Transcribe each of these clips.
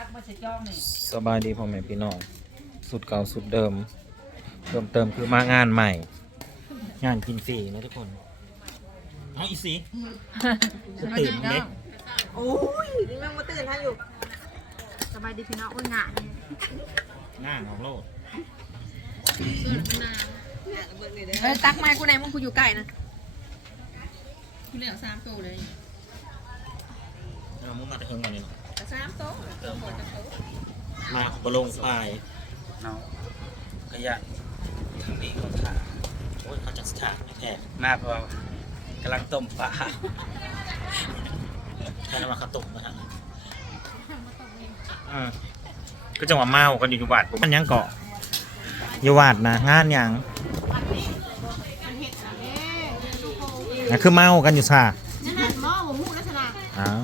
ตักมาใส่จ้องนี่สบายดีพ่อแม่พี่น้องสุดเก่าสุดเดิมเพิ่มเติมคือมางานใหม่ งานกินฟรีนะทุกคนเอาอีสีตื่นเด็กโอ้ยนี่แม่งมาตื่นท่านอยู่สบายดีพี่น้องอ้นหงายง่างของโลกเอ้ยตักไม้กูไหนมึงกูอยู่ใกล้นะคุณเหลือสามตัวเลยเอามุ้งมาแต่เฮิงก่อนนี่ สามตัวมาบลงปลายเนาะขยะทางนี้เขาถาโอ้ยเขาจัดสถานแท้มาเพราะว่ากำลังต้มปลาแค่นั้นมาขาวตุกนะฮะอืมก็จังหวะเมากันอยู่วัดผมมันยังเกาะอยู่วัดนะงานหยังนะคือเมากันอยู่ซ่านั่นน่ะหม้อหัวหมูลักษณะอ้าว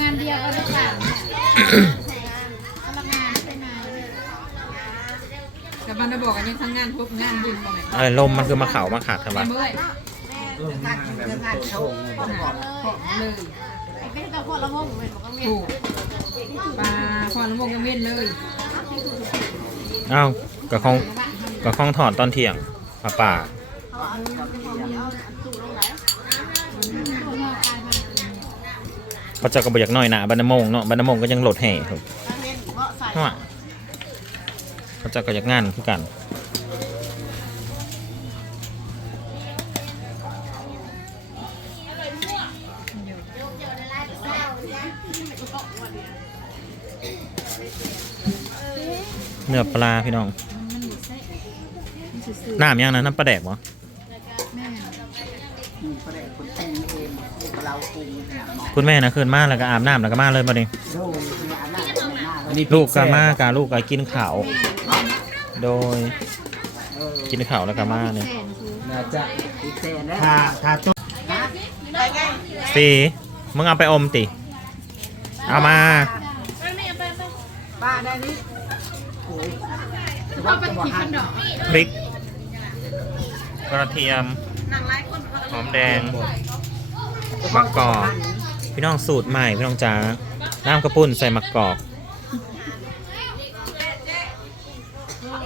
งานเดียวก็ได้ค่ะพลังงานเป็นไงแต่มันจะบอกกันยังทั้งงานพวกงานบุญบ่แม่อะไรลมมันคือมาเข่ามาขาดทำไมเมื่อยเขาบอกเลยเป็นกับพวกละมงเป็นบอกว่าเงี้ยถูกปลาพรวงยังเว้นเลยอ้าวกระคองกระคองถอนตอนเที่ยงมาป่าเขาเอา เขาจะกระบอกอยากน้อยหนาบันนมงเนาะบันนมงก็ยังโหลดแห่ครับแล้วเล่นเงาะใส่ว่าเขาจะก็อยากงานคือกันเนื้อปลาพี่น้องน้ำยังนะน้ำปลาแดกวะประ คุณแม่นะคืนมาแล้วก็อาบน้ำแล้วก็มาเลยมาดิโดนมาหน้าหน้าอันนี้ลูกก็มากาลูกก็กินข้าวโดยเออกินข้าวแล้วก็มาเนี่ยน่าจะติดเต้นแล้วทาทาตุ๊ไปไงสีมึงเอาไปอมติ เอามา ป้าได้นี่โอ้ยเอาไปขีดขันดอกพริก กระเทียม หอมแดงมะกอก พี่น้องสูตรใหม่พี่น้องจ๋าน้ำกระปุ้นใส่มะกอก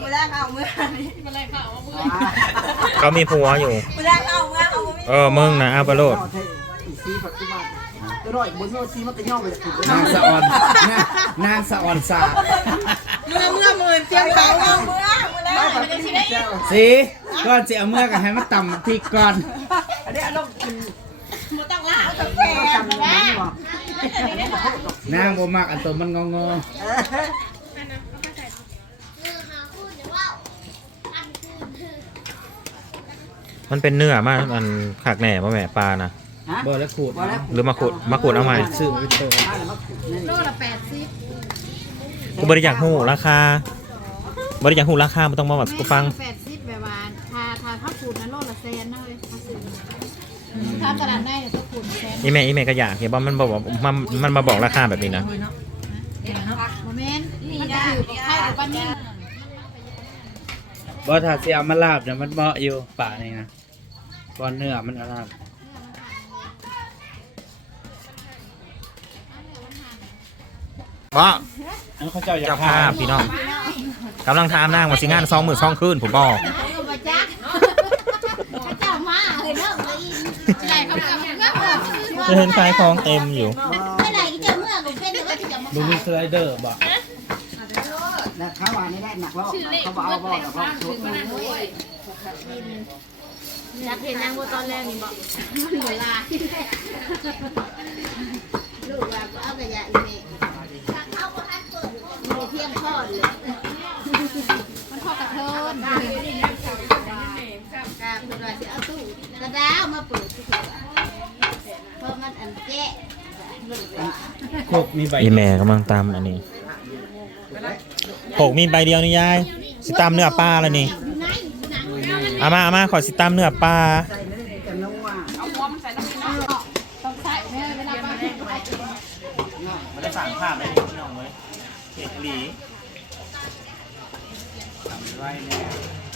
มือแรกเอามือนี่เขามีผัวอยู่ มือแรกเอามือเอามือเออมึงนะเอาไปโลดอีซีปัจจุบันก็ร่อยบนโน้ตซีมันก็ย่อไปจากถุงนางสะออนนางนางสะออนสาเมื่อเมื่อมือเจียมเขาเอามือมือแรกมันจะได้สิก่อนจะเอาเมื่อกันให้มาต่ำพริกก่อนอันนี้อารมณ์กินมือ ต้องล่าเอาแก่แล้วนางบ่มักอันตัวมันงงมันเป็นเนื้อมากมันขากแหน่ป่ะแม่ปลานะๆบ่แล้วขูดหรือมาขูดมาขูดเอาใหม่ซื้อมาเป็นตัวโลละแปดสิบกูบริจาคหูราคาบริจาคหูราคามันต้องมาแบบกูฟังแปดสิบแบบว่าทาทาถ้าขูดนะโลละแสนนะเลย ถ้าซื้อถ้าตลาดได้เนี่ยก็ขูดแสนอีเมย์อีเมย์ก็อยากเห็นว่ามันบอกว่ามันมันมาบอกราคาแบบนี้นะโมเมนต์มันจะอยู่กับไข่กับป้านิ่มบ่ถ้าสิเอามาลาบเนี่ยมันเหมาะอยู่ป่านี่นะก่อนเนื้อมันเอาลาบว่าอันเขาเจ้าอยาเจ้ากภาพพี่น้องกำลังทามนางมาสิงานซองมือซองคืนผมบอกเอามาจักพระเจ้ามาเฮ้ยเลิก เลยใช่เขากำลังเมื่อจะเห็นขายของเต็มอยู่เมื่อไหร่ที่จะเมื่อกูเป็นหรือว่าที่จะมาดูมีสไลเดอร์บ่นะข้าววานนี่ได้หนักแล้วเขาบอกเอาบ่อแล้วก็ชุดอยากเห็นนางบัวตอนแรกนี่บอกมันเหมือนลาลูกว่าก็เอากระยาอีเมฆมีเพียงพ่อเลยมันพ่อกระเทินกาเปิดว่าจะเอาตู้กระดาวมาเปิดที่เถอะเพราะมันอันแจ๊ะ ลูกว่าโคกมีใบอีเมย์กำลังตามอันนี้โขกมีใบเดียวนี่ยายสิตามเนื้อปลาแล้วนี่อยู่ไหนหนังเอามาเอามาขอสิตามเนื้อปลาใส่นั่นกันน้องว่าต้องใส่แม่เวลาไปไม่ได้สั่งภาพเลยพี่น้องเลยเห็ดหลีทำไว้แน่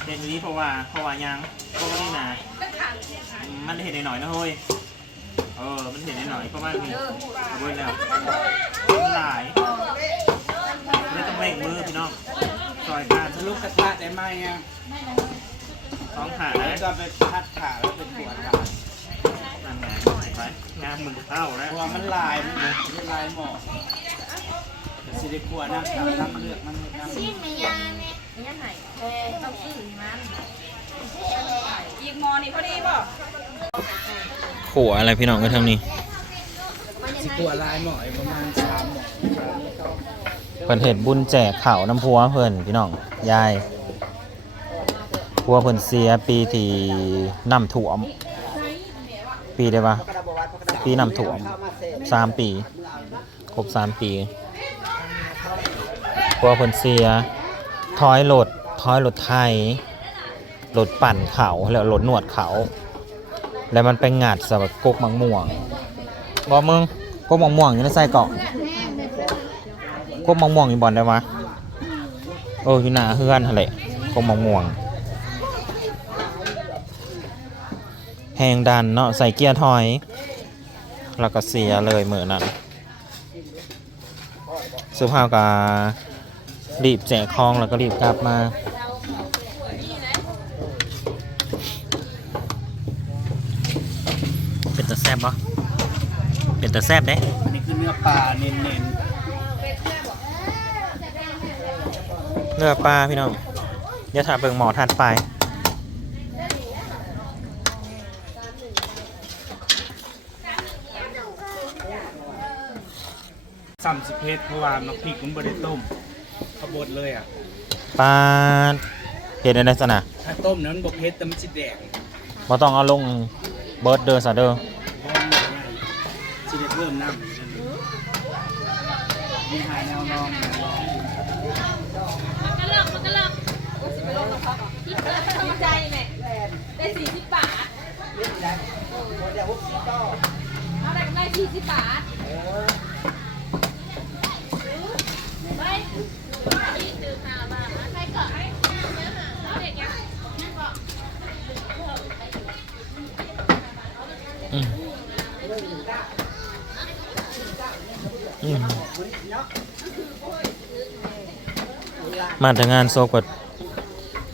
เห็ดหลีเพราะว่าเพราะว่ายังเพราะว่านี่นะมันเห็ดหน่อยๆนะเฮ้ยเออ มันเห็ดหน่อยๆประมาณนี้เอาไว้แล้วมันหลายไม่ต้องเร่งมือพี่น้องซอยการสรุปกระทะได้ไหมอะสองขาแล้วนะก็ไปพัดขาแล้วเป็นตัวขานั่นไงไปงานมึงเข้าแล้วเพราะว่ามันลายมันมันลายหมอกแต่สิได้กลัวน้ำกับน้ำเลือกมันน้ำชิมไม่ยาเนี่ยยังไงเออต้องซื้อมันอีกหมอนี่พอดีบ่ ขัวอะไรพี่น้องกันทางนี้สิตัวลายหมอกประมาณสามหมอกเพิ่นเห็ดบุญแจกข่าวน้ำพัวเพิ่นพี่น้องยายพัวเพิ่นเสียปีที่น้ำท่วม ปีได้ปะปีน้ำท่วมสามปีครบสามปีพัวเพิ่นเสียถอยรถถอยรถไทยรถปั่นเขาแล้วรถนวดเขา แล้วมันไปงัดสแบบกกมังม่วงบอมึงกกมังม่วงอยู่ในไส้เกาะกบมะม่วงอยู่บ่อนได้วะเอออยู่หน้าเฮือนหั่นแหละกบมะม่วงแหงดันเนาะใส่เกียร์ถอย แล้วก็เสียเลยมือนั้นสุภาพก็รีบแจกคองแล้วก็รีบกลับมา เป็นตะแซบปะ เป็นตะแซบเด้อันนี้คือเนื้อปลาเน้นเนื้อปลาพี่น้องเดี๋ยวถามเบิ่งหมอถัดไปๆซ้ำสิเพชรเพราะว่าน้ำพริกมันบริต้มเขาบดเลยอะ ปลาเห็ดในลักษณะถ้าต้มนั้นบกเพชรแต่มันสิแดง บ่ต้องเอาลงเบิร์ดเดอร์ซะเด้อเพราะมันง่ายสิได้เพิ่มน้ำอยู่นั่นเองมีหายแนวนองแนวรองมันก็เลิกมันก็เลิกโอ้สิไปลงกับเขาก่อนดีใจแม่ได้สี่สิบบาทเอาได้กำไรสี่สิบบาทไปตื่นมาบ้านไปก่อนเอาเด็กยังอืมอืม มาถึงงานโซกด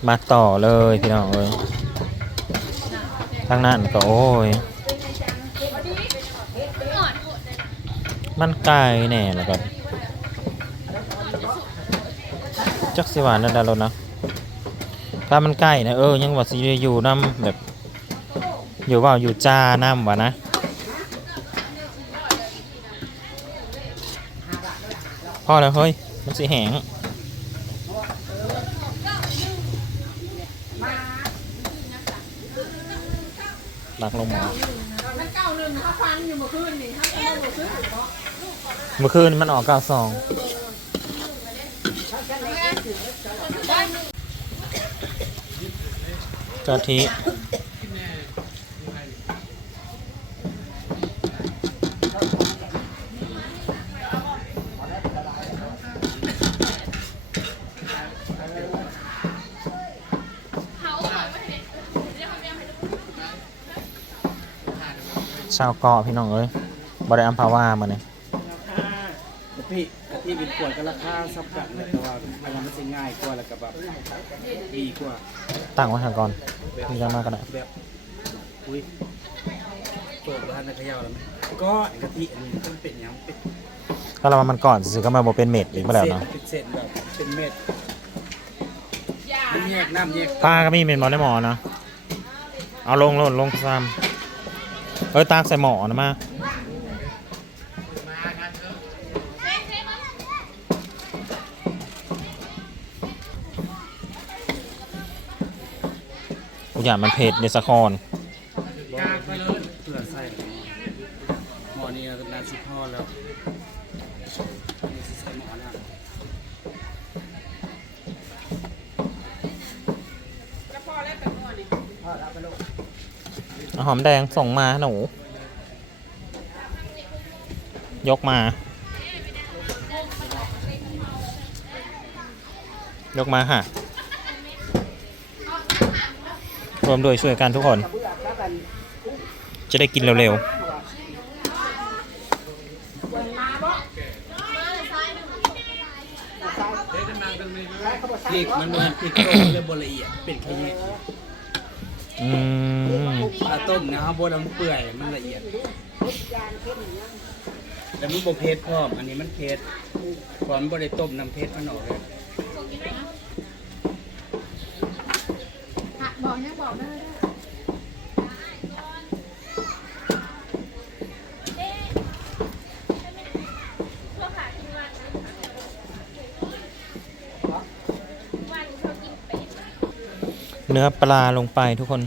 มาต่อเลยพี่น้องเอ้ยทางนั้นก็โอ้ย มันไกลแน่แล้วก็จักสิหวานนั่นดาแล้วนะถ้ามันใกล้นะเออยังว่าสิอยู่น้ำแบบ อยู่ว่าอยู่จ้าน้ำวะนะ พอแล้วเฮ้ย มันสิแหงดักลงหมอเมื่อคืนมันออกเก้าสองกะทิ ชาวเกาะพี่น้องเอ้ยบริอัมพาวามาเนี่ยกะทิกะทิเป็นขวดก็ราคาสับกันเลยแต่ว่าอันนั้นมันสิง่ายกว่าแล้วก็แบบดีกว่าตั้งไว้ห่างก่อนมีจะมาก็ได้แบบอุ้ยโตร้านนักเขย่าแล้วไหมก็กะทิอันนี้มันเป็นหยังเป็นก็เราว่ามันก่อนสิก็มาบอกเป็นเม็ดอีกมาแล้วเนาะเป็นเศษแบบเป็นเม็ดมันแยกน้ำแยกป้าก็มีเม็ดหมอได้หมอนะเอาลงลงลงซ้ำ เออตากใส่หมอนะมากูอยามันเผ็ดเดสคอนเผื่อใส่หมอนี่นาซิพอแล้ว หอมแดงส่งมาหนู ยกมา ยกมาค่ะรวมโดวยช่วยกันทุกคนกระเบื้องแล้วกันจะได้กินเร็วใช่เขาบอกพริกมันเหมือนพริกต้มเลยบละเอียดเป็นแค่นี้ๆอืม ต้มนะครับบนมันเปื่อยมันละเอียดแต่มันบเผ็ดพร้อมอันนี้มันเผ็ดพร้อมนบ่ได้ต้มน้ำเผ็ดมันออกเลยอะบอกยังบอกได้ได้เนื้อปลาลงไปทุกคน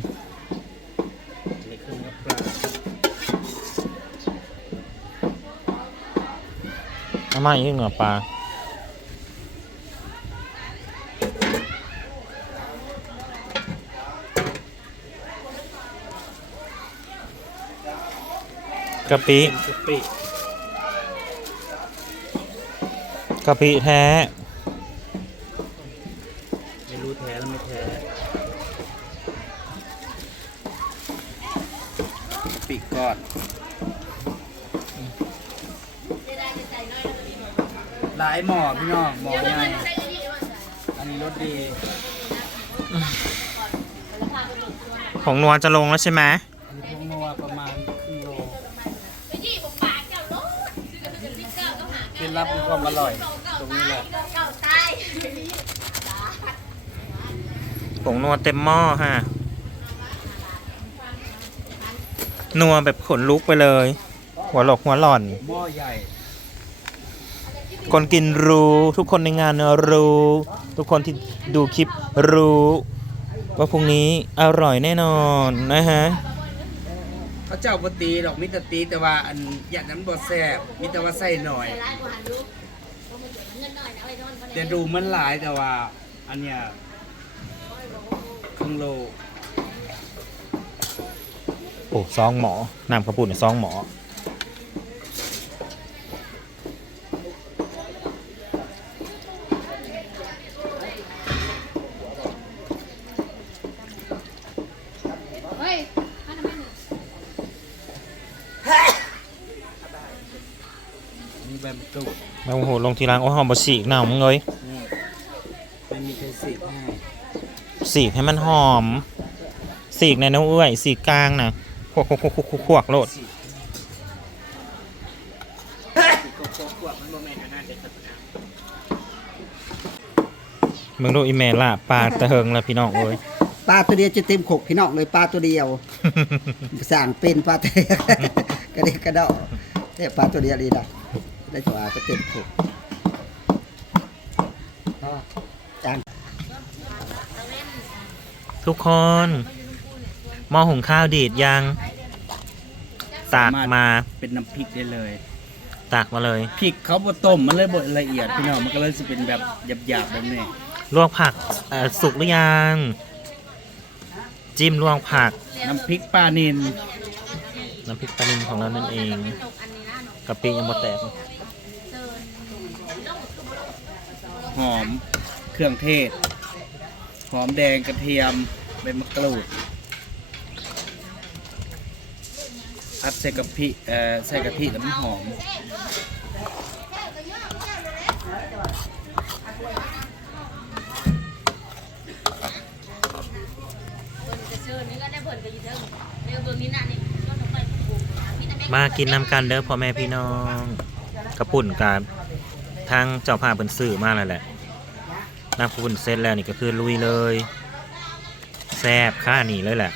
คือเนื้อปลา เอา มาอีกเนื้อปลากะปิกะปิกะปิแท้ ไม่รู้แท้แล้วไม่แท้กะปิก้อน หลายหม้อพี่น้องหม้อใหญ่อันนี้รสดีของนัวจะลงแล้วใช่ไหมอันนี้พวกนัวประมาณครึ่งโลเป็นรับมีความอร่อย ตรงนี้แหละผงนัวเต็มหม้อฮะนัวแบบขนลุกไปเลย หัวหลอกหัวหล่อนหม้อใหญ่ คนกินรู้ ทุกคนในงานรู้ ทุกคนที่ดูคลิปรู้ ว่าพรุ่งนี้อร่อยแน่นอนนะฮะเขาเจ้าปตีดอกมิตรตีแต่ว่าอันอย่างนั้นบ่แซ่บมิตรว่าใส่หน่อยแต่ดูมันหลายแต่ว่า อันเนี้ยครึ่งโลโอ้ซองหมอน้ำกระปุ่นซองหมอ เฮ้ยอันนั้นไม่มีมีแบบตุกโอ้โหลงทีหลังโอ้หอมบะสีกหนาวมึงเลยนี่ไม่มีใครสิให้สีกให้มันหอม สีกในน้ำเอื้อย สีกกลางนะขวกขวกขวกขวกขวกโลดสิก็โคกวมันบ่แม่นอันนั้นเด็ดขาดนะมึงดูอีเมลล่ะปลาตะเฮิงแล้วพี่น้องเอ้ย ปลาตัวเดียวจะเต็มขกพี่น้องเลยปลาตัวเดียวสั่งเป็นปลาเตะกระเดกกระเดาะแต่ปลาตัวเดียวดีนะได้ตัวก็เต็มขกจังทุกคนหม้อหุงข้าวดีดยังตากมาเป็นน้ำพริกได้เลยตากมาเลยพริกเขาบ่ต้มมันเลยบ่ละเอียดพี่น้องมันก็เลยสิเป็นแบบหยาบๆแบบนี้ลวกผักเอ่อสุกหรือยัง จิ้มลวกผัก น้ำพริกปลานินน้ำพริกปลานินของเรานั่นเองกะปิยังบ่แตกหอมเครื่องเทศ หอมแดงกระเทียมใบมะกรูดอัดใส่กะปิเอ่อใส่กะทิแล้วมันหอม มากินน้ำกันเด้อพ่อแม่พี่น้องกระปุ่นกับทางเจ้าภาพเป็นสื่อมากเลยแหละน้ำกระปุ่นเสร็จแล้วนี่ก็คือลุยเลย แซบค่าหนีเลยแหละ